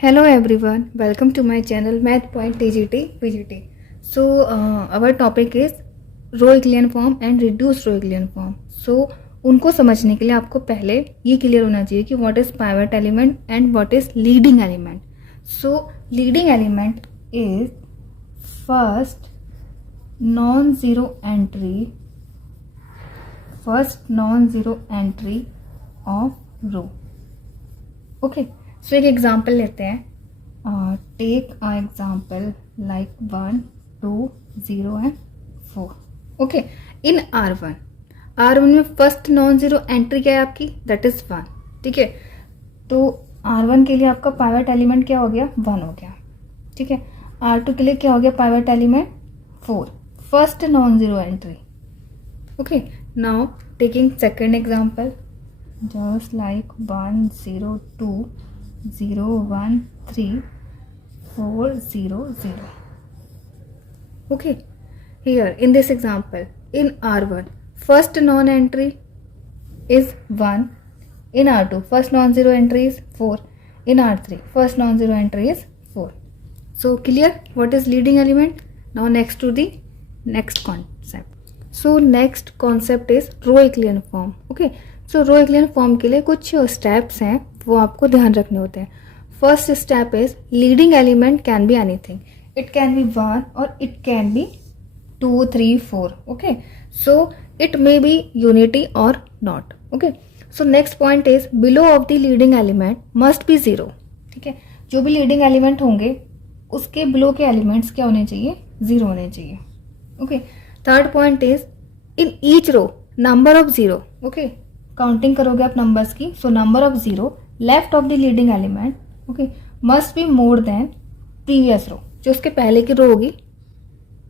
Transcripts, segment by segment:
Hello everyone, welcome to my channel Math Point TGT VGT. So our topic is row echelon form and reduce row echelon form. So उनको समझने के लिए आपको पहले ये clear होना चाहिए कि what is pivot element and what is leading element. So leading element is first non zero entry of row. Okay, so एक एग्जाम्पल लेते हैं. Take a example like 1, 2, 0 and 4. Okay, in R1 में first non zero entry क्या है आपकी, that is 1. ठीक है, तो R1 के लिए आपका पाइवट एलिमेंट क्या हो गया, 1 हो गया. ठीक है, R2 के लिए क्या हो गया pivot element, 4. First non zero entry. Okay, now taking second example just like 1, 0, 2, 0, 1, 3, 4, 0, 0. Okay, here in this example in R1 first non entry is 1, in R2 first non-zero entry is 4, in R3 first non-zero entry is 4. So clear what is leading element? Now next to the next concept. So next concept is row echelon form. Okay, so row echelon form के लिए कुछ steps हैं वो आपको ध्यान रखने होते हैं. First step is leading element can be anything. It can be 1 और it can be 2, 3, 4. Okay, so it may be unity और not. Okay, so next point is below of the leading element must be 0. ठीक है, जो भी leading element होंगे उसके below के elements क्या होने चाहिए, 0 होने चाहिए. Okay, third point is in each row number of 0. Okay, counting करोगे आप नंबर्स की, so number of 0 left of the leading element okay must be more than previous row. जो उसके पहले की रो होगी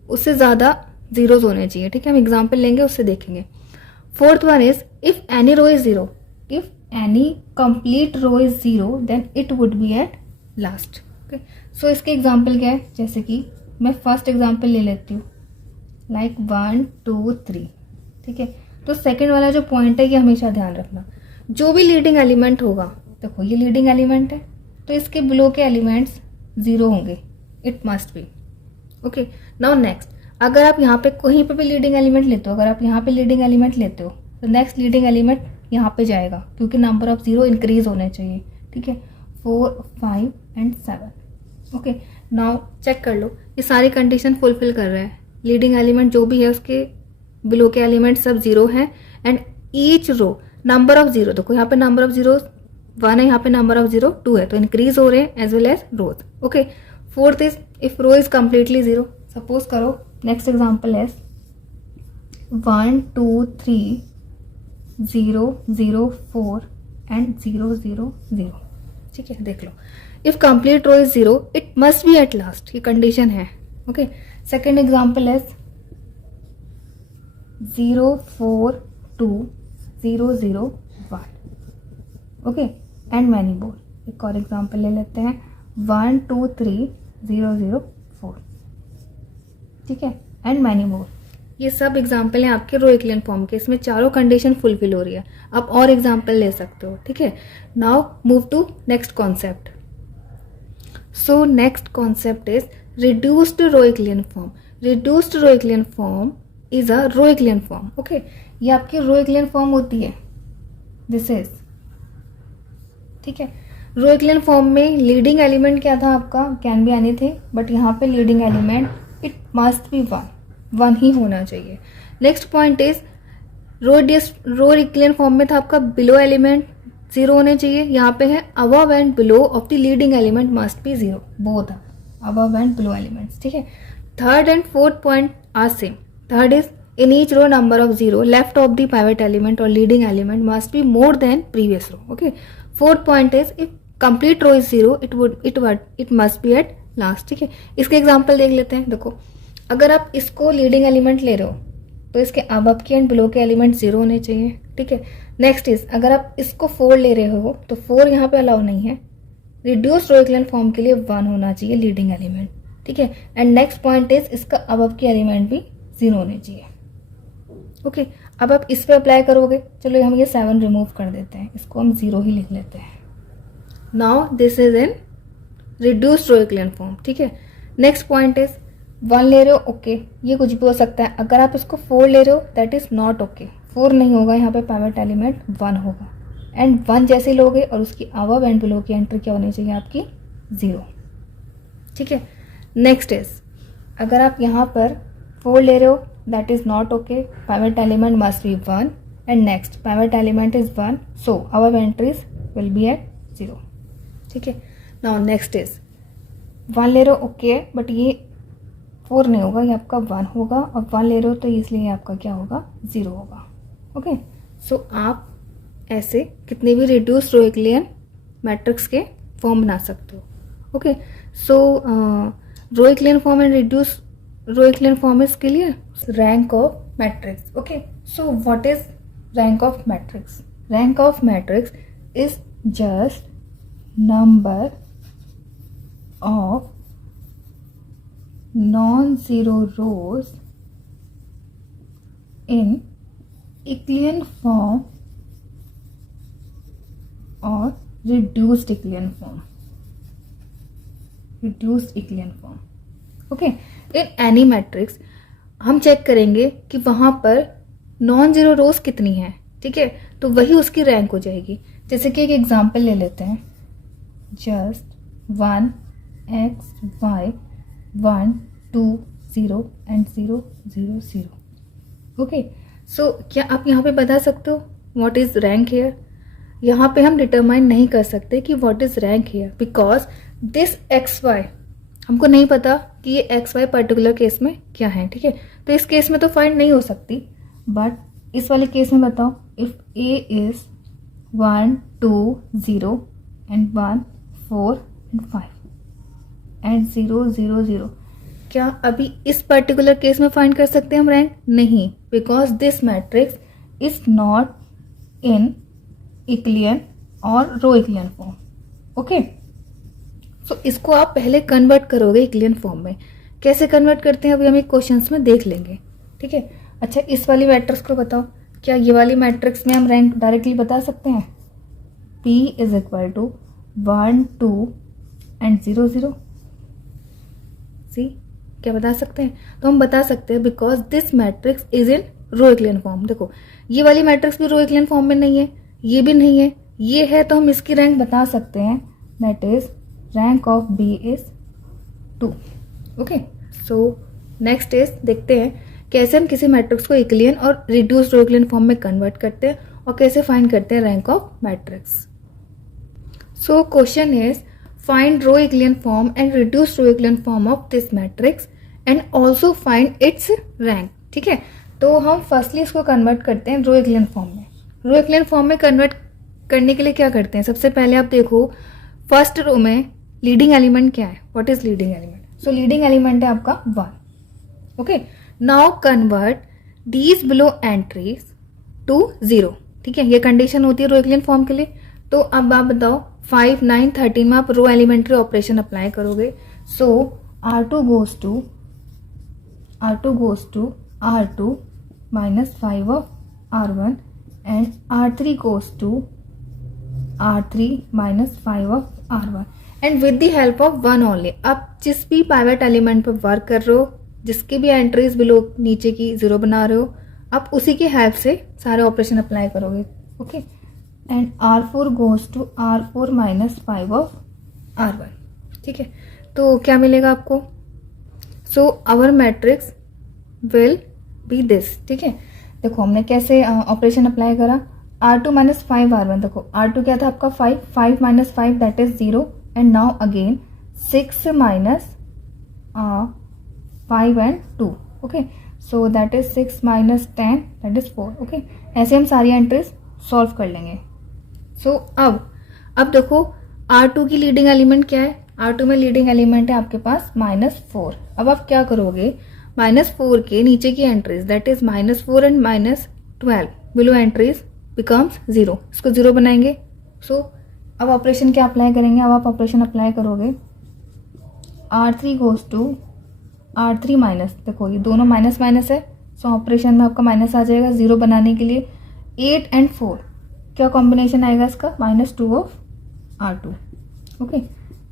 उससे ज्यादा जीरोज होने चाहिए. ठीक है, हम एग्जांपल लेंगे उससे देखेंगे. Fourth one is if any row is 0, if any complete row is 0 then it would be at last. Okay, so इसके एग्जाम्पल क्या है, जैसे कि मैं फर्स्ट एग्जाम्पल ले लेती हूँ लाइक 1, 2, 3. ठीक है, तो सेकंड वाला जो पॉइंट है ये हमेशा ध्यान रखना. जो भी लीडिंग एलिमेंट होगा, देखो ये लीडिंग एलिमेंट है तो इसके बिलो के एलिमेंट्स 0 होंगे, it must B. Okay, now next, अगर आप यहाँ पे कहीं पे भी लीडिंग एलिमेंट लेते हो, अगर आप यहाँ पे लीडिंग एलिमेंट लेते हो तो नेक्स्ट लीडिंग एलिमेंट यहाँ पे जाएगा क्योंकि नंबर ऑफ 0 इंक्रीज होने चाहिए. ठीक है, 4, 5 एंड 7. ओके, नाउ चेक कर लो ये सारी कंडीशन फुलफिल कर रहे हैं. लीडिंग एलिमेंट जो भी है उसके बिलो के एलिमेंट सब 0 हैं and each row number of 0, देखो यहाँ पे नंबर ऑफ 0 1 है, यहाँ पे नंबर ऑफ 0 2 है, तो इंक्रीज हो रहे हैं as well as rows. Okay, fourth is if row is completely 0. Suppose करो नेक्स्ट एग्जांपल इज 1, 2, 3, 0, 0, 4 एंड 0, 0, 0. ठीक है, देख लो if complete row is 0 it must be at last, ये कंडीशन है. Okay, second example is 0, 4, 2, 0, 0, 1. Okay, and many more. एक और example ले लेते हैं 1, 2, 3, 0, 0, 4. ठीक है, एंड मैनी मोर. ये सब एग्जांपल हैं आपके रो इक्लियन फॉर्म के, इसमें चारों कंडीशन फुलफिल हो रही है. आप और एग्जांपल ले सकते हो. ठीक है, now move to next concept. So next concept is reduced row echelon form. Reduced row echelon form is a row echelon form. Okay, ये आपकी रो इक्लियन फॉर्म होती है, दिस इज. ठीक है, रो इक्लियन फॉर्म में लीडिंग एलिमेंट क्या था आपका, कैन बी एनीथिंग, बट यहाँ पे leading element it must be 1 ही होना चाहिए. Next point is row echelon form में था आपका बिलो एलिमेंट 0 होने चाहिए, यहाँ पे है above and below of the leading element must be 0, both above and below elements. ठीक है, third and fourth point are same. Third is in each row number of 0 left of the pivot element or leading element must be more than previous row. Okay. Fourth point is if complete row is 0 it must be at last. ठीक है, इसके example देख लेते हैं. देखो अगर आप इसको लीडिंग एलिमेंट ले रहे हो तो इसके अब के एंड बिलो के एलिमेंट 0 होने चाहिए. ठीक है, नेक्स्ट इज अगर आप इसको 4 ले रहे हो तो 4 यहाँ पे अलाउ नहीं है. रिड्यूस रो इक्विवेलेंट फॉर्म के लिए 1 होना चाहिए लीडिंग एलिमेंट. ठीक है, एंड नेक्स्ट पॉइंट इज इसका अब के एलिमेंट भी 0 होने चाहिए. ओके, अब आप इस पे अप्लाई करोगे, चलो हम ये 7 रिमूव कर देते हैं, इसको हम 0 ही लिख लेते हैं. Now this is in reduced row equivalent form, ठीक है। नेक्स्ट पॉइंट इज 1 ले रहे हो, ओके, ये कुछ भी हो सकता है। अगर आप इसको 4 ले रहे हो दैट इज नॉट ओके, 4 नहीं होगा, यहाँ पे पिवट एलिमेंट 1 होगा। एंड 1 जैसे लोगे और उसकी अबव एंड बिलो की एंट्री क्या होनी चाहिए आपकी 0, ठीक है। नेक्स्ट इज अगर आप यहाँ पर 4 ले रहे हो that is not okay, pivot element must be 1 and next pivot element is 1, so above entries will be at 0, ठीक है। नाउ नेक्स्ट इज 1 ले रहे हो, ओके, बट ये 4 नहीं होगा, ये आपका 1 होगा, और 1 ले रहे हो तो इसलिए ये आपका क्या होगा 0 होगा, ओके। सो आप ऐसे कितने भी रिड्यूस रो इक्विवेलेंट मैट्रिक्स के फॉर्म बना सकते हो, okay. So row equivalent form and reduce row equivalent form is clear. Rank of matrix, okay. So what is rank of matrix? Rank of matrix is just number of non-zero rows in Euclidean form or reduced Euclidean form. Reduced Euclidean form. Okay. In any matrix हम check करेंगे कि वहां पर non zero rows कितनी है, ठीक है, तो वही उसकी रैंक हो जाएगी। जैसे कि एक एग्जांपल ले लेते हैं, just 1 x y 1 2 0 and 0 0 0, okay. So क्या आप यहाँ पे बता सकते हो व्हाट इज रैंक हेयर? यहाँ पे हम डिटरमाइन नहीं कर सकते कि what is rank here, because this X Y हमको नहीं पता कि ये एक्स वाई पर्टिकुलर केस में क्या है, ठीक है। तो इस केस में तो फाइंड नहीं हो सकती, बट इस वाले केस में बताओ, if A is 1 2 0 and 1 4 and 5 and 0 0 0, क्या अभी इस पर्टिकुलर केस में फाइंड कर सकते हैं हम रैंक? नहीं, because this matrix is not in echelon और रो इक्लियन फॉर्म, ओके। सो इसको आप पहले कन्वर्ट करोगे इक्लियन फॉर्म में। कैसे कन्वर्ट करते हैं अभी हम एक क्वेश्चंस में देख लेंगे, ठीक है। अच्छा, इस वाली मैट्रिक्स को बताओ, क्या ये वाली मैट्रिक्स में हम रैंक डायरेक्टली बता सकते हैं? P is equal to 1 2 and 0 0, C क्या बता सकते हैं? तो हम बता सकते हैं because this matrix is in row echelon form. देखो ये वाली मैट्रिक्स भी रो इक्लियन फॉर्म में नहीं है, ये भी नहीं है, ये है, तो हम इसकी रैंक बता सकते हैं, that is rank of B is 2, okay. So next is देखते हैं कैसे हम किसी मैट्रिक्स को इक्लियन और रिड्यूस्ड रो इक्लियन फॉर्म में कन्वर्ट करते हैं और कैसे फाइंड करते हैं rank of matrix. So question is find row echelon form and reduced row echelon form of this matrix and also find its rank, ठीक है। तो हम फर्स्टली इसको कन्वर्ट करते हैं रो इक्लियन फॉर्म में। रो इक्लियन फॉर्म में कन्वर्ट करने के लिए क्या करते हैं? सबसे पहले आप देखो फर्स्ट रो में लीडिंग एलिमेंट क्या है, what is leading element? So leading element है आपका 1, okay. Now convert these below entries to 0, ठीक है, ये कंडीशन होती है रो इक्लियन फॉर्म के लिए। तो अब आप बताओ 5 9 13 में आप रो एलिमेंट्री ऑपरेशन अप्लाई करोगे, सो R2 goes to R2 minus 5 of R1 and R3 goes to R3 minus 5 of R1 and with the help of 1 only। आप जिस भी पाइवट एलिमेंट पर वर्क कर रहे हो, जिसकी भी एंट्रीज बिलो नीचे की 0 बना रहे हो, आप उसी की हेल्प से सारे ऑपरेशन अप्लाई करोगे, okay. And R4 goes to R4 minus 5 of R1, ठीक है। तो क्या मिलेगा आपको? So our matrix will be this, ठीक है। देखो हमने कैसे ऑपरेशन अप्लाई करा, R2 minus 5 R1, देखो R2 क्या था आपका 5, 5 minus 5 that is 0 and now again 6 minus 5 and 2, okay, so that is 6 minus 10 that is 4, okay। ऐसे हम सारी एंट्रीज सॉल्व कर लेंगे। सो अब देखो R2 की लीडिंग एलिमेंट क्या है? R2 में लीडिंग एलिमेंट है आपके पास -4। अब आप क्या करोगे, -4 के नीचे की entries that is -4 and -12 below entries becomes 0, इसको 0 बनाएंगे। सो अब ऑपरेशन क्या अप्लाई करेंगे? अब आप ऑपरेशन अप्लाई करोगे R3 goes to R3 minus, देखो ये दोनों माइनस माइनस है, सो ऑपरेशन में आपका माइनस आ जाएगा 0 बनाने के लिए। 8 and 4 क्या कॉम्बिनेशन आएगा इसका? -2 of R2, ओके।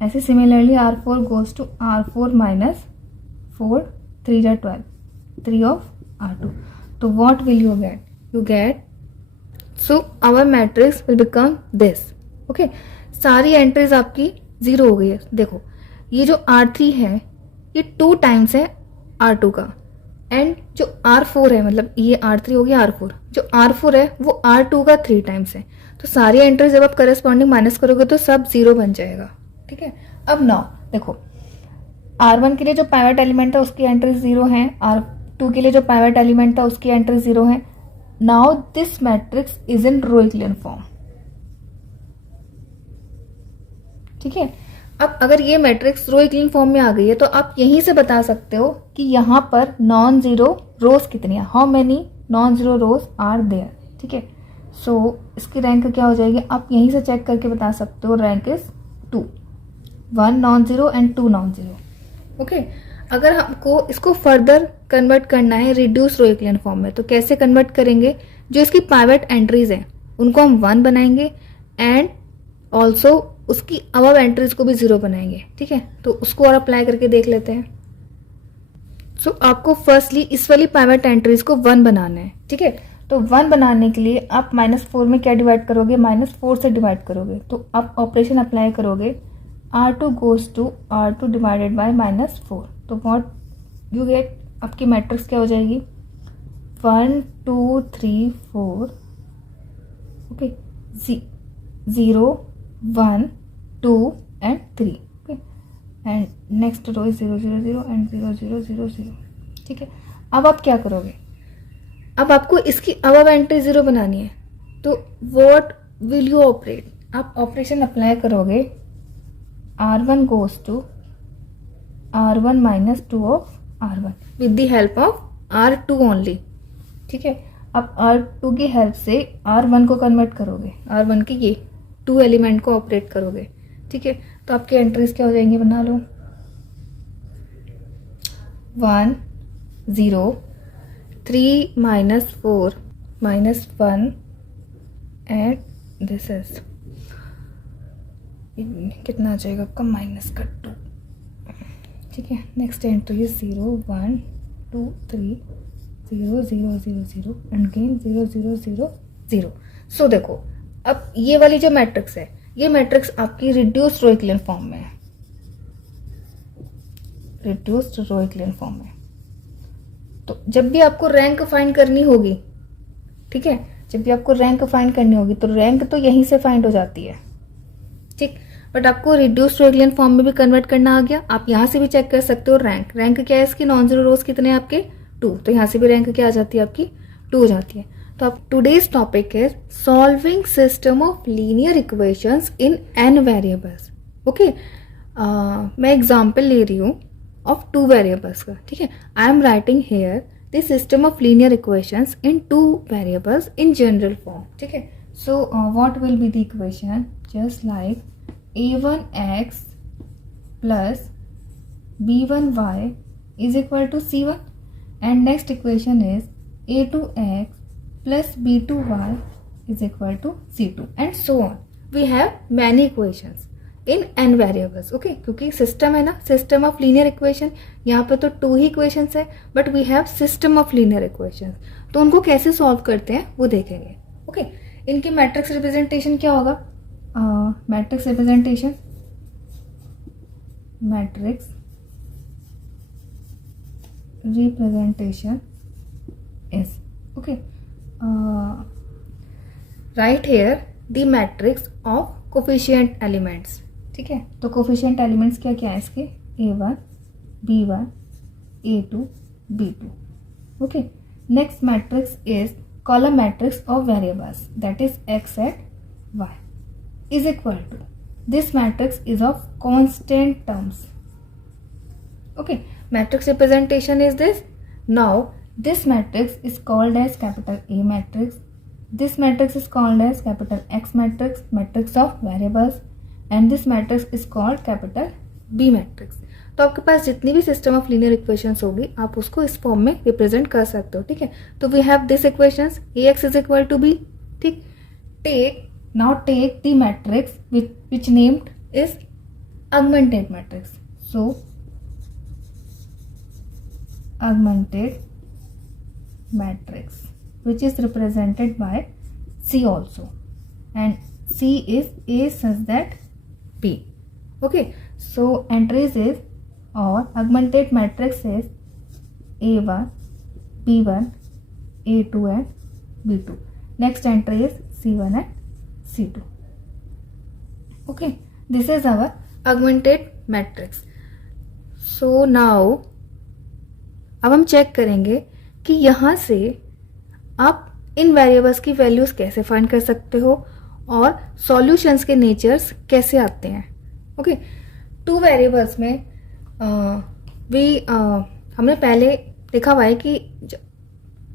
ऐसे similarly R4 goes to R4 minus 4, 3 जा 12, 3 ऑफ R2. तो what will you get? You get, so our matrix will become this. Okay, सारी एंट्रीज आपकी 0 हो गई है. देखो ये जो R3 है ये 2 टाइम्स है R2 का, एंड जो R4 है, मतलब ये R3 हो गया R4, जो R4 है वो R2 का 3 टाइम्स है. तो सारी एंट्रीज जब आप करस्पॉन्डिंग माइनस करोगे तो सब 0 बन जाएगा. ठीक है, अब नाउ देखो R1 के लिए जो पाइवट एलिमेंट था उसकी एंट्रीज 0 है, R2 के लिए जो पाइवट एलिमेंट था उसकी एंट्रीज 0 है. Now this matrix is in row equivalent form. ठीक है, अब अगर ये मैट्रिक्स रो इक्विवेलेंट फॉर्म में आ गई है तो आप यहीं से बता सकते हो कि यहाँ पर नॉन जीरो रोज कितनी है, how many non zero rows are there. ठीक है, सो इसकी रैंक क्या हो जाएगी, आप यहीं से चेक करके बता सकते हो. Rank is 2, 1 non zero and 2 non zero. Okay, अगर हमको इसको फर्दर कन्वर्ट करना है रिड्यूस रो इक्विवेलेंट फॉर्म में, तो कैसे कन्वर्ट करेंगे? जो इसकी पाइवट एंट्रीज हैं उनको हम 1 बनाएंगे एंड ऑल्सो उसकी अबव एंट्रीज को भी 0 बनाएंगे. ठीक है, तो उसको और अप्लाई करके देख लेते हैं. सो आपको फर्स्टली इस वाली पाइवट एंट्रीज को 1 बनाना है. ठीक है, तो 1 बनाने के लिए आप -4 में क्या डिवाइड करोगे, -4 से डिवाइड करोगे. तो आप ऑपरेशन अप्लाई करोगे, R2 goes to R2 divided by -4. तो व्हाट यू गेट, आपकी मैट्रिक्स क्या हो जाएगी, 1 2 3 4. Okay, 0 1 2 and 3. Okay, and next row is 0 0 0 and 0 0 0 0. ठीक है, अब आप क्या करोगे, अब आपको इसकी अबव एंट्री 0 बनानी है. तो व्हाट विल यू ऑपरेट, आप ऑपरेशन अप्लाई करोगे, R1 goes to R1 minus 2 of R1 with the help of R2 only. ठीक है, अब R2 की हेल्प से R1 को कन्वर्ट करोगे, R1 के ये 2 एलिमेंट को ऑपरेट करोगे. ठीक है, तो आपकी एंट्रीज क्या हो जाएंगी, बना लो. 1 0 3 -4 -1 एंड दिस इज कितना आ जाएगा आपका, -2. ठीक है, next entry is 0 1 2 3 0 0 0 0 and again 0 0 0 0. सो देखो अब ये वाली जो मैट्रिक्स है, ये मैट्रिक्स आपकी रिड्यूस्ड रो इक्विवेलेंट फॉर्म में है. रिड्यूस्ड रो इक्विवेलेंट फॉर्म में, तो जब भी आपको रैंक फाइंड करनी होगी, ठीक है, जब भी आपको रैंक फाइंड करनी होगी तो रैंक तो यहीं से फाइंड हो जाती है. ठीक, बट आपको रिड्यूस्ड रो इक्विवेलेंट फॉर्म में भी कन्वर्ट करना आ गया. आप यहाँ से भी चेक कर सकते हो रैंक. रैंक क्या है इसकी, नॉन जीरो रोज कितने हैं आपके, 2. तो यहाँ से भी रैंक क्या आ जाती है आपकी, 2 हो जाती है. तो आप today's topic is solving system of linear equations in n variables. Okay, मैं एग्जाम्पल ले रही हूँ ऑफ 2 वेरिएबल्स का. ठीक है, I am writing here the system of linear equations in 2 variables in general form. ठीक है, so what will be the equation, just like a1x plus b1y is equal to c1, and next equation is a2x plus b2y is equal to c2, and so on. We have many equations in n variables. Okay, क्योंकि system है ना, system of linear equation, यहाँ पे तो 2 ही equations है, but we have system of linear equations. तो उनको कैसे सॉल्व करते हैं वो देखेंगे. ओके, इनकी मैट्रिक्स रिप्रेजेंटेशन क्या होगा, matrix representation, matrix representation is, okay, right here the matrix of coefficient elements. ठीक है, तो कोफिशिएंट एलिमेंट्स क्या क्या है इसके, a1 b1 a2 b2. Okay, next matrix is column matrix of variables, that is x at y is equal to, this matrix is of constant terms. Okay, matrix representation is this. Now this matrix is called as capital A matrix, this matrix is called as capital X matrix, matrix of variables, and this matrix is called capital B matrix. तो आपके पास जितनी भी system of linear equations होगी आप उसको इस form में represent कर सकते हो. ठीक है, तो we have this equations, ax is equal to b. ठीक, now take the matrix which named is augmented matrix. So augmented matrix which is represented by C also, and C is A such that B. Okay, so entries is, or augmented matrix is A1, B1, A2 and B2. Next entry is C1 and C2. Okay, this is our augmented matrix. So now अब हम check करेंगे कि यहाँ से आप इन variables की values कैसे find कर सकते हो और सॉल्यूशंस के नेचर्स कैसे आते हैं. ओके, टू वेरिएबल्स में हमने पहले देखा हुआ है कि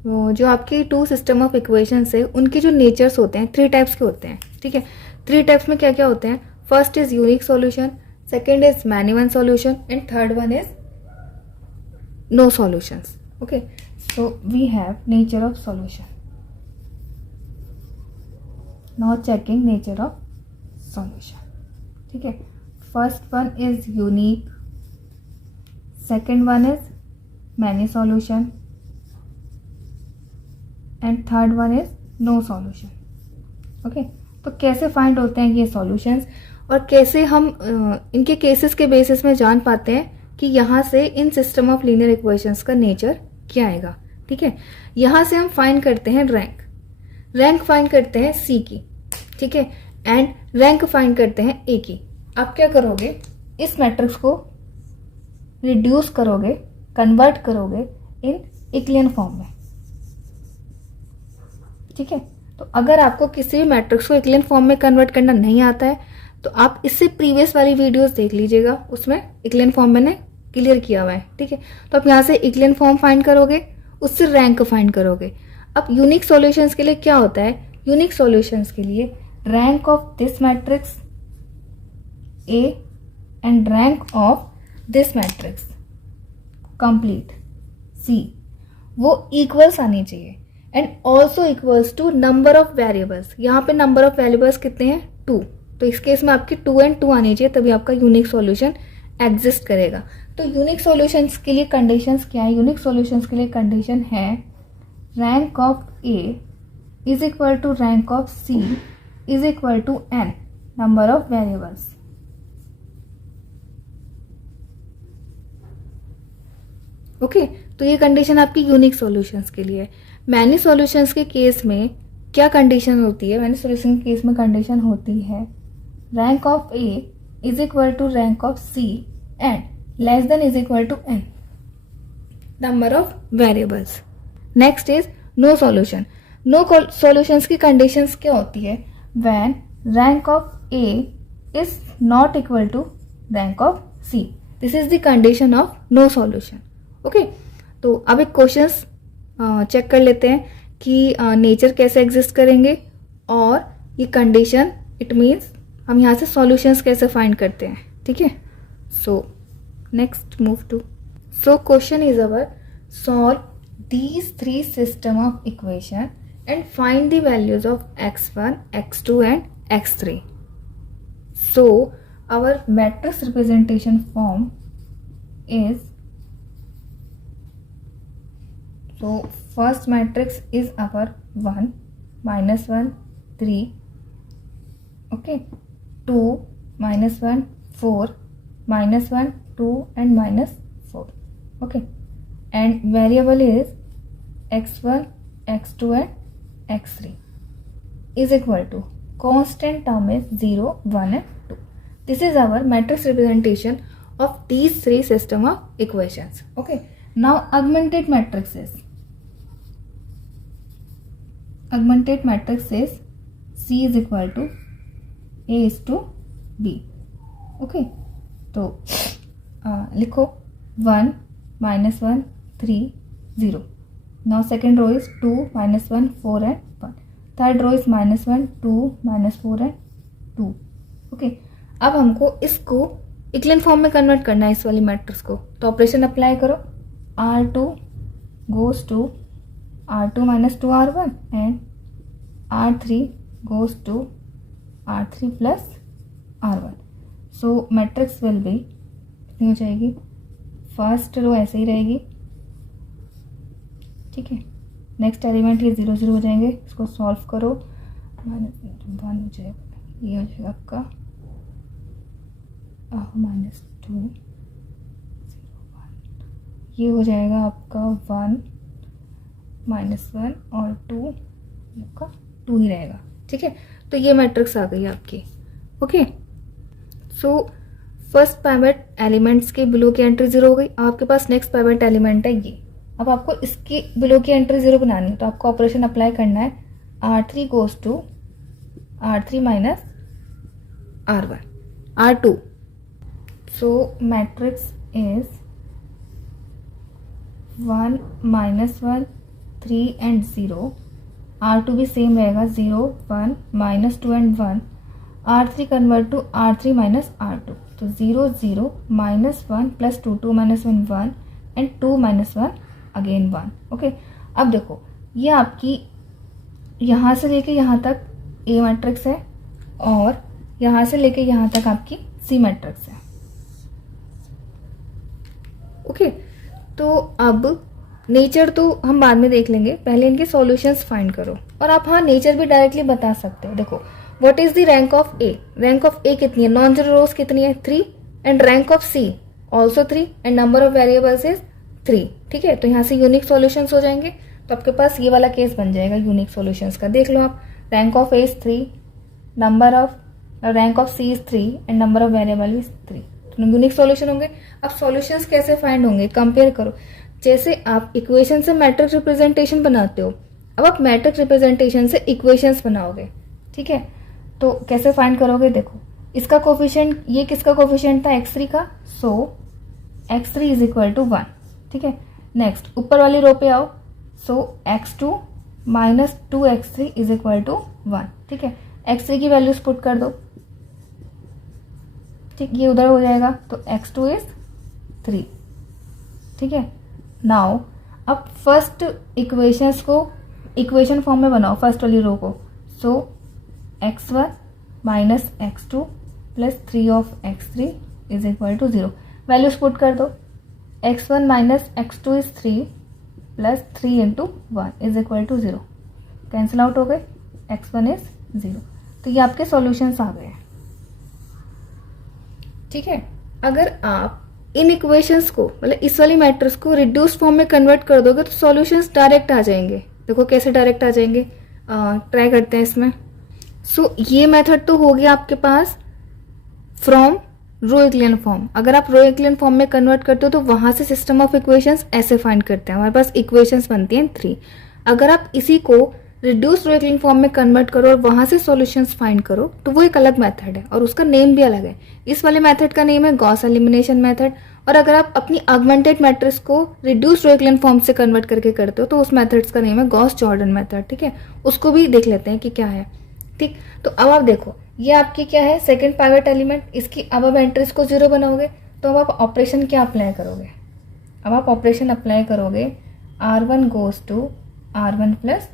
जो आपकी टू सिस्टम ऑफ इक्वेशंस है उनके जो नेचर्स होते हैं 3 टाइप्स के होते हैं. ठीक है, 3 टाइप्स में क्या क्या होते हैं. First is unique solution, second is many one solution and third one is no solutions. Okay, so we have nature of solution. Now checking nature of solution. ठीक है, first one is unique, second one is many solution and third one is no solution. Okay, तो कैसे find होते हैं ये solutions और कैसे हम इनके केसेस के बेसिस में जान पाते हैं कि यहाँ से इन सिस्टम ऑफ लीनियर इक्वेशंस का नेचर क्या आएगा. ठीक है, यहां से हम फाइंड करते हैं रैंक फाइंड करते हैं सी की. ठीक है, एंड रैंक फाइंड करते हैं ए की. आप क्या करोगे, इस मैट्रिक्स को रिड्यूस करोगे, कन्वर्ट करोगे इन इक्लियन फॉर्म में. ठीक है, तो अगर आपको किसी भी मैट्रिक्स को इक्लियन फॉर्म में कन्वर्ट करना नहीं आता है तो आप इससे प्रीवियस वाली वीडियोस देख लीजिएगा, उसमें इक्लियन फॉर्म मैंने क्लियर किया हुआ है. ठीक है, तो आप यहाँ से इक्लियन फॉर्म फाइंड करोगे, उससे रैंक फाइंड करोगे. अब यूनिक सॉल्यूशंस के लिए क्या होता है, यूनिक सॉल्यूशंस के लिए rank of this matrix A and rank of this matrix complete C वो इक्वल्स आनी चाहिए and also equals to number of variables. यहाँ पे नंबर ऑफ वेरिएबल्स कितने हैं 2, तो इस केस में आपकी 2 and 2 आनी चाहिए, तभी आपका यूनिक सॉल्यूशन एग्जिस्ट करेगा. तो यूनिक सॉल्यूशंस के लिए कंडीशंस क्या है, यूनिक सॉल्यूशंस के लिए कंडीशन है rank of A is equal to rank of C is equal to N number of variables. Okay, तो ये कंडीशन आपकी यूनिक सॉल्यूशंस के लिए है. मैनी सॉल्यूशंस के केस में क्या कंडीशन होती है, मैनी सॉल्यूशन के केस में कंडीशन होती है rank of A is equal to rank of C and less than is equal to n number of variables. Next is no solution. No solutions की conditions क्या होती है, when rank of A is not equal to rank of C. This is the condition of no solution. Okay, तो अब एक questions check कर लेते हैं कि नेचर कैसे एग्जिस्ट करेंगे और ये कंडीशन इट मीन्स हम यहाँ से सॉल्यूशंस कैसे फाइंड करते हैं. ठीक है, सो next move to, so question is our solve these 3 system of equation and find the values of x1 x2 and x3. So our matrix representation form is, so first matrix is our 1 minus 1 3, okay, 2 minus 1 4 minus 1 2 and minus 4. Okay, and variable is x1 x2 and x3 is equal to constant term is 0 1 and 2. This is our matrix representation of these 3 system of equations. Okay, now augmented matrix is C is equal to A is to B. Okay, तो लिखो 1 minus 1 3 0. Now second row is 2 minus 1 4 and 1. Third row is minus 1 2 minus 4 and 2. Okay, अब हमको इसको इक्लियन form में convert करना है इस वाली मैट्रिक्स को. तो ऑपरेशन अप्लाई करो, R2 goes to R2 minus 2R1 and R3 goes to R3 plus R1. So matrix will B कितनी हो जाएगी, फर्स्ट रो ऐसे ही रहेगी, ठीक है। नेक्स्ट एलिमेंट ये 0 0 हो जाएंगे, इसको सॉल्व करो, -1 हो जाएगा, ये हो जाएगा आपका -2 0 1, ये हो जाएगा आपका 1 -1 और 2, आपका 2 ही रहेगा, ठीक है। तो ये मैट्रिक्स आ गई आपकी, okay. So first pivot elements के बिलो की एंट्री 0 हो गई। आपके पास नेक्स्ट पाइवट एलिमेंट है ये, अब आपको इसके बिलो की एंट्री 0 बनानी है, तो आपको ऑपरेशन अप्लाई करना है, R3 goes to R3 minus R1 R2। So matrix is 1 -1 3 and 0, R2 भी सेम रहेगा, 0 1 -2 and 1, R3 convert to R3 minus R2, तो 0 0 -1 + 2 2 -1 1 एंड 2 -1 अगेन 1, ओके। अब देखो ये आपकी यहाँ से लेके यहाँ तक A मैट्रिक्स है और यहाँ से लेके यहाँ तक आपकी C मैट्रिक्स है, ओके। तो अब नेचर तो हम बाद में देख लेंगे, पहले इनके सॉल्यूशंस फाइंड करो। और आप हाँ नेचर भी डायरेक्टली बता सकते हो। देखो what is the rank of A, rank of A कितनी है, नॉन जीरो रोज कितनी है 3, and rank of C also 3, and number of variables is 3, ठीक है। तो यहाँ से यूनिक सॉल्यूशंस हो जाएंगे, तो आपके पास ये वाला केस बन जाएगा यूनिक सॉल्यूशंस का। देख लो आप, rank of A is 3, number of rank of C is 3 and number of variable is 3, तो यूनिक सॉल्यूशन होंगे। अब सॉल्यूशंस कैसे फाइंड होंगे, कंपेयर करो। जैसे आप इक्वेशन से मैट्रिक्स रिप्रेजेंटेशन बनाते हो, अब आप मैट्रिक्स रिप्रेजेंटेशन से इक्वेशंस बनाओगे, ठीक है। तो कैसे फाइंड करोगे, देखो इसका कोफिशिएंट, ये किसका कोफिशिएंट था x3 का, सो x3 इज इक्वल टू 1, ठीक है। नेक्स्ट ऊपर वाली रो पे आओ, so x2 minus 2x3 is equal to 1, ठीक है। x3 की वैल्यूज पुट कर दो, ठीक, ये उधर हो जाएगा, तो x2 इज 3, ठीक है। नाउ अब फर्स्ट इक्वेशंस को इक्वेशन फॉर्म में बनाओ, फर्स्ट वाली रो को, so x1 minus x2 plus 3 of x3 is equal to 0, values put कर दो, x1 minus x2 is 3 plus 3 into 1 is equal to 0, cancel out हो गए, x1 इज 0। तो ये आपके सॉल्यूशंस आ गए, ठीक है। अगर आप इन इक्वेशंस को, मतलब इस वाली मैट्रिक्स को रिड्यूस्ड फॉर्म में कन्वर्ट कर दोगे तो सॉल्यूशंस डायरेक्ट आ जाएंगे। देखो कैसे डायरेक्ट आ जाएंगे, ट्राई करते हैं इसमें। सो ये मेथड तो हो गया आपके पास फ्रॉम रो इक्लियन फॉर्म। अगर आप रो इक्लियन फॉर्म में कन्वर्ट करते हो तो वहां से सिस्टम ऑफ इक्वेशंस ऐसे फाइंड करते हैं, हमारे पास इक्वेशंस बनती हैं 3। अगर आप इसी को रिड्यूस रो इक्लियन फॉर्म में कन्वर्ट करो और वहां से सॉल्यूशंस फाइंड करो तो वो एक अलग मेथड है और उसका नेम भी अलग है। इस वाले मेथड का नेम है गॉस एलिमिनेशन मेथड। और अगर आप अपनी ऑगमेंटेड मैट्रिक्स को रिड्यूस रो इक्लियन फॉर्म से कन्वर्ट करके करते हो तो उस मेथड्स का नेम है गॉस जॉर्डन मेथड, ठीक है। उसको भी देख लेते हैं कि क्या है, ठीक। तो अब आप देखो ये आपकी क्या है, सेकंड पाइवट एलिमेंट, इसकी अब आप एंट्रीज को 0 बनाओगे तो अब आप ऑपरेशन क्या अप्लाई करोगे, अब आप ऑपरेशन अप्लाई करोगे R1 goes to R1 plus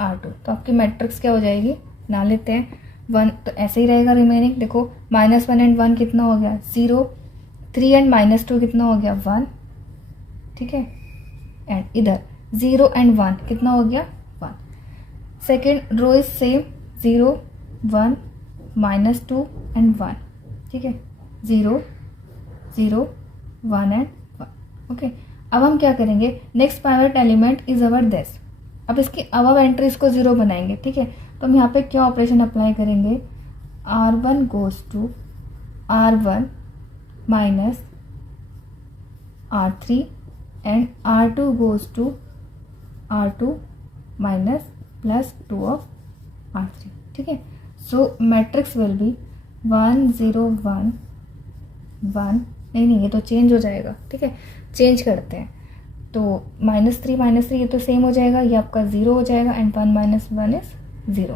R2, तो आपकी मैट्रिक्स क्या हो जाएगी, ना लेते हैं 1, तो ऐसे ही रहेगा रिमेनिंग। देखो -1 एंड 1 कितना हो गया 0, 3 एंड -2 कितना हो गया 1, ठीक है। एंड इधर 0 एंड 1 कितना हो गया 1। Second row is same, 0 1 -2 and 1, ठीक है, 0 0 1 एंड 1, ओके। अब हम क्या करेंगे, next pivot element is our this. अब इसकी अब एंट्रीज को 0 बनाएंगे, ठीक है। तो हम यहाँ पे क्या ऑपरेशन अप्लाई करेंगे, R1 goes to R1 minus R3 and R2 goes to R2 minus plus 2 of R3, ठीक है। सो मैट्रिक्स विल बी 1 0 1 1, नहीं ये तो चेंज हो जाएगा, ठीक है, चेंज करते हैं। तो -3 ये तो सेम हो जाएगा, ये आपका 0 हो जाएगा एंड 1 - 1 इज 0,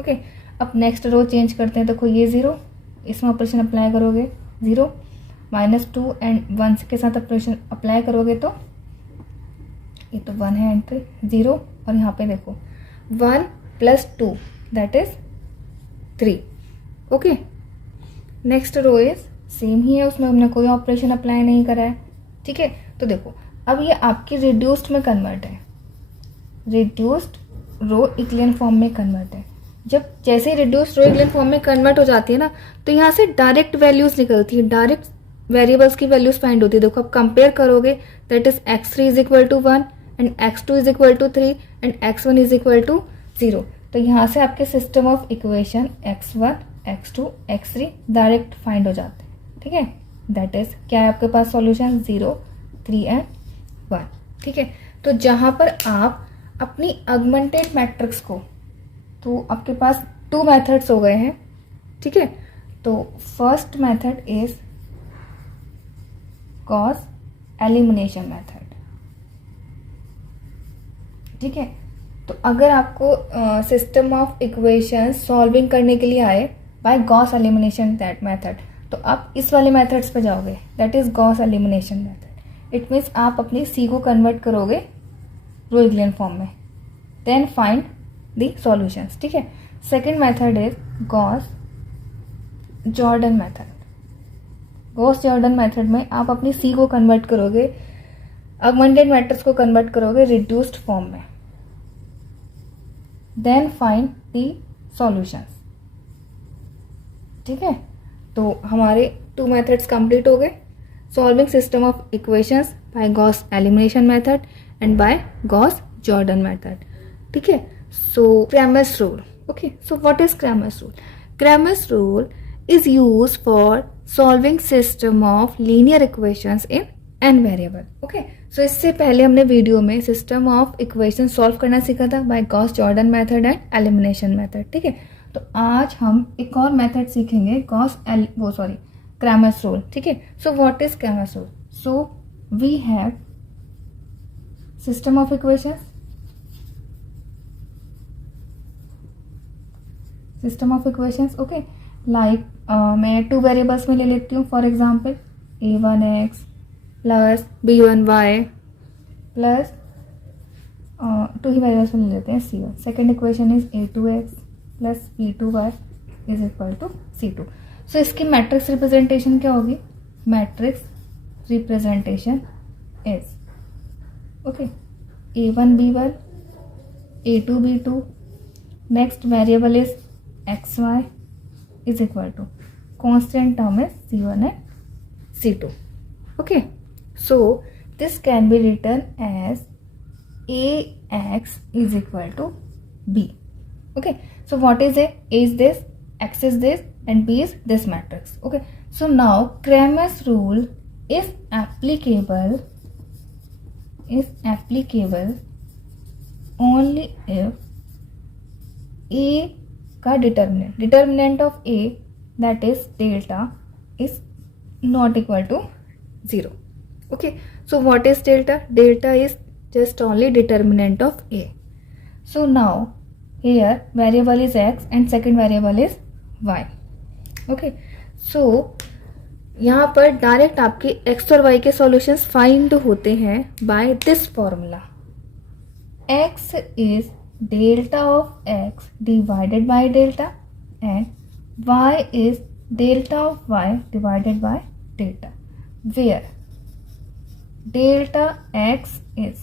ओके। अब नेक्स्ट रो चेंज करते हैं, देखो ये 0, इसमें ऑपरेशन अप्लाई करोगे 0 -2 एंड 1 के साथ ऑपरेशन अप्लाई करोगे तो ये तो 1 है एंट्री 0, और यहाँ पे देखो 1 + 2 that is 3, okay. Next row is same ही है, उसमें हमने कोई ऑपरेशन अप्लाई नहीं करा है, ठीक है। तो देखो अब ये आपकी रिड्यूस्ड में कन्वर्ट है, रिड्यूस्ड रो इक्लियन फॉर्म में कन्वर्ट है। जब जैसे ही रिड्यूस्ड रो इक्लियन फॉर्म में कन्वर्ट हो जाती है ना, तो यहाँ से डायरेक्ट वैल्यूज निकलती है, डायरेक्ट वेरिएबल्स की वैल्यूज फाइंड होती है। देखो आप कंपेयर करोगे, that is x3 is equal to 1 and x2 is equal to 3 and x1 is equal to 0। तो यहाँ से आपके system of equation x1 x2 x3 direct find हो जाते हैं, ठीक है। दैट इज क्या है आपके पास सॉल्यूशन 0 3 एंड 1, ठीक है। तो जहाँ पर आप अपनी ऑगमेंटेड मैट्रिक्स को, तो आपके पास 2 मेथड्स हो गए हैं, ठीक है। तो first method is Gauss elimination method, ठीक है। तो अगर आपको सिस्टम ऑफ इक्वेशन सॉल्विंग करने के लिए आए by Gauss elimination that method, तो आप इस वाले मेथड्स पे जाओगे, that is Gauss elimination method. It means आप अपनी सी को कन्वर्ट करोगे रो इक्लियन फॉर्म में, देन फाइंड द सॉल्यूशंस, ठीक है। Second method is Gauss Jordan method. Gauss Jordan method में आप अपनी सी को कन्वर्ट करोगे, ऑगमेंटेड मैट्रिक्स को कन्वर्ट करोगे रिड्यूस्ड फॉर्म में, देन फाइंड द सॉल्यूशंस, ठीक है। तो हमारे 2 मेथड्स कंप्लीट हो गए, solving system of equations by Gauss elimination method and by Gauss Jordan method, ठीक है। So Cramer's rule, okay. So what is Cramer's rule? Cramer's rule is used for solving system of linear equations in n variable, okay। so इससे पहले हमने video में system of equation solve करना सीखा था by Gauss Jordan method and elimination method, ठीक है। तो आज हम एक और मेथड सीखेंगे क्रैमर्स रूल, ठीक है। So what is Cramer's rule? So we have system of equations, okay. Like मैं 2 वेरिएबल्स में ले लेती हूँ, for example a1x plus b1y plus 2 ही वेरिएबल्स में ले लेते हैं c1। Second equation is a2x plus b2y is equal to c2। So इसकी मैट्रिक्स रिप्रेजेंटेशन क्या होगी? Matrix representation is, okay, a1 b1 a2 b2, next variable is xy is equal to constant term is c1 and c2, okay। so this can be written as ax is equal to b, okay। so what is a is this, x is this and b is this matrix, okay। so now Cramer's rule is applicable only if a का determinant of A that is delta is not equal to 0, okay. So what is delta? Delta is just only determinant of A. So now here variable is X and second variable is Y, okay. So यहाँ पर direct आपके x और Y के solutions find होते हैं by this formula, x is delta of x divided by delta and y is delta of y divided by delta, where delta x is,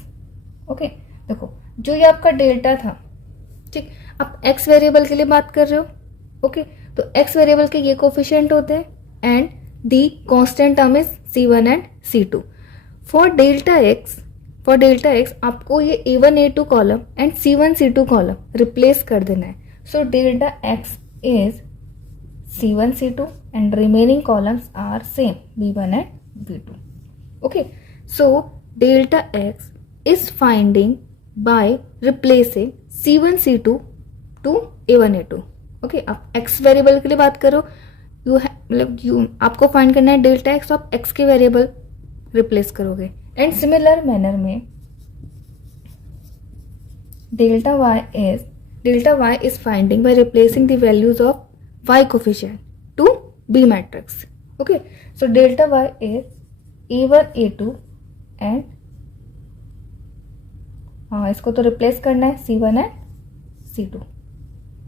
okay। देखो जो ये आपका डेल्टा था, ठीक, आप x वेरिएबल के लिए बात कर रहे हो, ओके। तो x वेरिएबल के ये कोफिशिएंट होते हैं and the constant term is c1 and c2। For delta x आपको ये a1 a2 column and c1 c2 column replace कर देना है। So delta x is c1 c2 and remaining columns are same b1 and b2, okay. So delta x is finding by replacing c1 c2 to a1 a2, okay. आप x variable के लिए बात करो, आपको find करना है delta x, तो आप x के वेरिएबल रिप्लेस करोगे। एंड सिमिलर मैनर में delta y is finding by replacing the values of y coefficient to B matrix, okay। so delta y is a1 a2 and इसको तो replace करना है c1 and c2,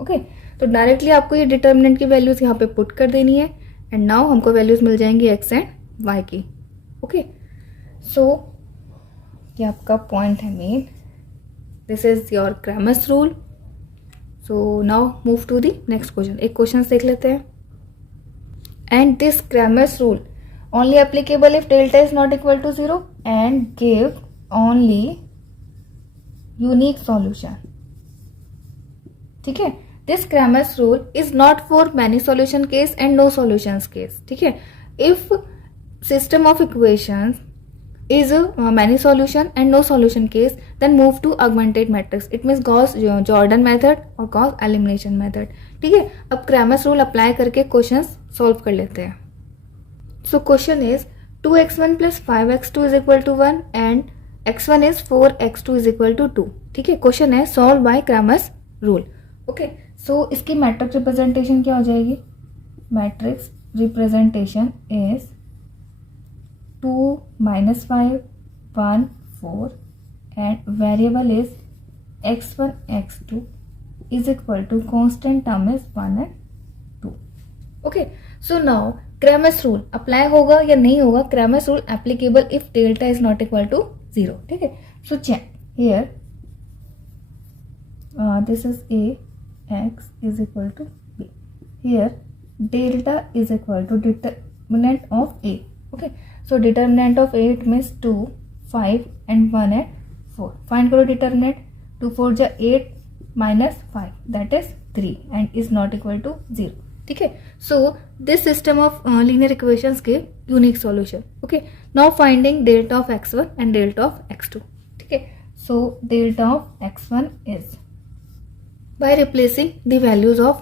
okay. तो directly आपको ये determinant की values यहाँ पे पुट कर देनी है एंड नाउ हमको वैल्यूज मिल जाएंगी एक्स एंड वाई की. ओके, सो ये आपका पॉइंट है main. This is your Cramer's rule. So now move to the next question. एक क्वेश्चन देख लेते हैं. And this Cramer's rule only applicable if delta is not equal to 0 and give only unique solution. ठीक है. This Cramer's rule is not for many solution case and no solutions case. ठीक है. If system of equations is many solution and no solution case, then move to augmented matrix. It means Gauss-Jordan method और Gauss elimination method. ठीक है. अब Cramer's rule apply करके questions solve कर लेते हैं. So question is 2x1 plus 5x2 is equal to 1 and x1 is 4x2 is equal to 2. ठीक है. क्वेश्चन है solve by Cramer's rule. Okay, so इसकी मैट्रिक्स रिप्रेजेंटेशन क्या हो जाएगी? Matrix representation is 2 minus 5 1 4 and variable is x1 x2 is equal to constant term is 1 and 2. Okay, so now Cramer's rule apply होगा या नहीं होगा? Cramer's rule applicable if delta is not equal to 0. ठीक है. So check here this is a, x is equal to b. Here delta is equal to determinant of a. Okay, so determinant of a, it means 2 5 and 1 and 4. Find करो determinant. 2 4 जा 8 minus 5 that is 3 and is not equal to 0. ठीक है. So this system of linear equations के unique solution. Okay, now finding delta of x1 and delta of x2. ठीक है. So delta of x1 is by replacing the values of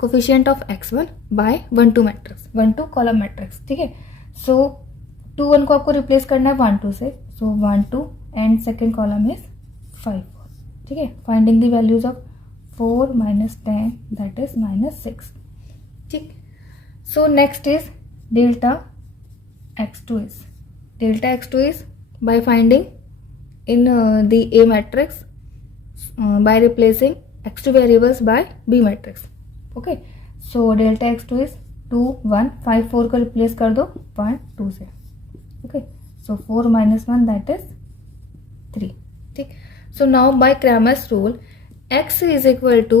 coefficient of x1 by 1 2 matrix, 1 2 column matrix. ठीक है. सो 2 1 को आपको replace करना है 1 2 से. So 1 2 and second column is 5 4. ठीक है. Finding the values of 4 minus 10 that is minus 6. ठीक. So next is delta x2 is by finding in the A matrix by replacing x2 variables by B matrix. Okay, so delta x2 is 2 1 5 4 को replace कर दो 1 2 से. Okay, so 4 minus 1 that is 3. ठीक. So now by Cramer's rule x is equal to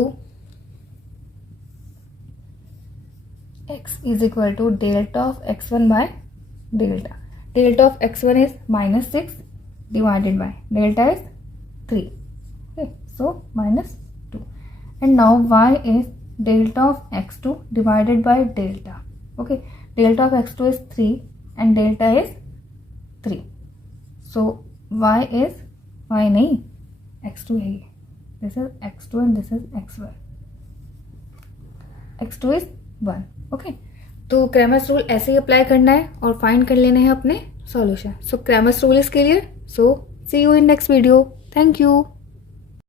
delta of x1 by delta. Delta of x1 is minus 6 divided by delta is 3. Okay, so minus 2. And now y is delta of x2 divided by delta. Okay, delta of x2 is 3 and delta is 3. So y is y नहीं x2 है. This is x2 and this is x1. x2 is 1. Okay, तो Cramer's rule ऐसे ही apply करना है और find कर लेने हैं अपने solution. So Cramer's rule is clear. So see you in next video. Thank you.